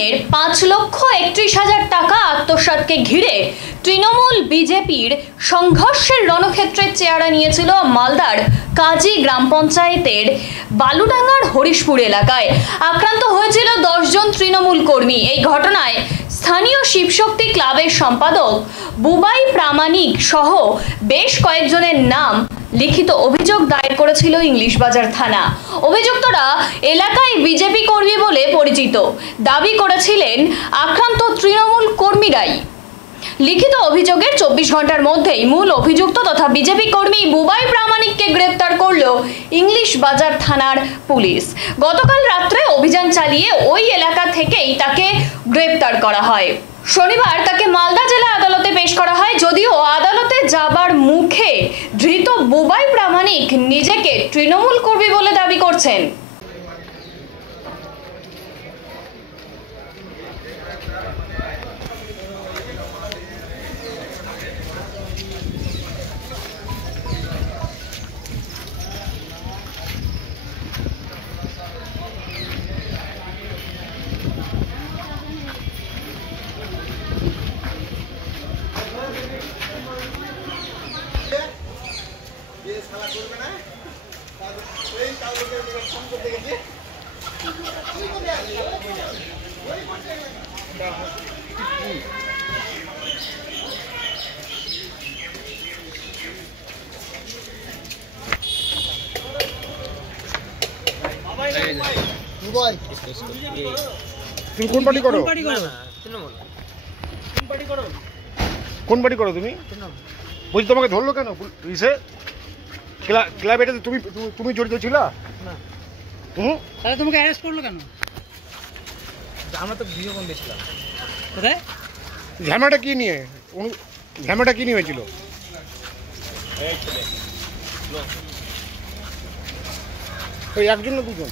প্রতিষ্ঠানের 5,31,000 টাকা আত্মসাৎকে ঘিরে তৃণমূল বিজেপির সংঘর্ষের রণক্ষেত্রে চেহারা নিয়েছিল মালদার কাজী গ্রাম পঞ্চায়েতের বালুডাঙ্গার হরিশপুর এলাকায়। আক্রান্ত হয়েছিল 10 জন তৃণমূল কর্মী। এই ঘটনায় স্থানীয় শিবশক্তি ক্লাবের সম্পাদক বুবাই প্রামাণিক সহ বেশ কয়েকজনের নাম লিখিত অভিযোগ দায়ের করেছিল ইংলিশ বাজার থানা। অভিযুক্তরা এলাকায় বিজেপি কর্মী বলে পরিচিত। দাবি করেছিলেন আক্রান্ত তৃণমূল কর্মীরাই। লিখিত অভিযোগের 24 ঘন্টার মধ্যেই মূল অভিযুক্ত তথা বিজেপি কর্মী বুবাই প্রামাণিককে গ্রেপ্তার করল ইংলিশ বাজার থানার পুলিশ। গতকাল রাত্রে অভিযান চালিয়ে ওই এলাকা থেকেই তাকে গ্রেপ্তার করা হয়। শনিবার তাকে মালদা জেলা আদালতে পেশ করা হয়। যদিও আদালতে যাবার মুখে ধৃত বুবাই প্রামাণিক নিজেকে তৃণমূল কর্মী বলে দাবি করছেন। তুমি কোন পার্টি করো? কোন পার্টি করো তুমি? বলছি তোমাকে ধরলো কেন পুলিশে? ক্লাব এটাতে তুমি জড়িত ছিল? তাহলে তোমাকে অ্যারেস্ট করলো কেন? আমরা তো ভিডিও বন্ধ ছিলাম। কোথায় ঝামেলাটা কি নিয়ে? ঝামেলাটা কি নিয়ে হয়েছিল? ওই একজন না দুজন?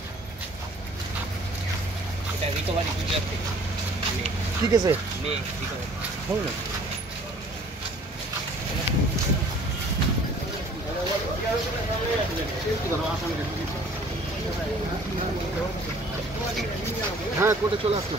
কি কেসে? হ্যাঁ, কোর্টে চলে আসতে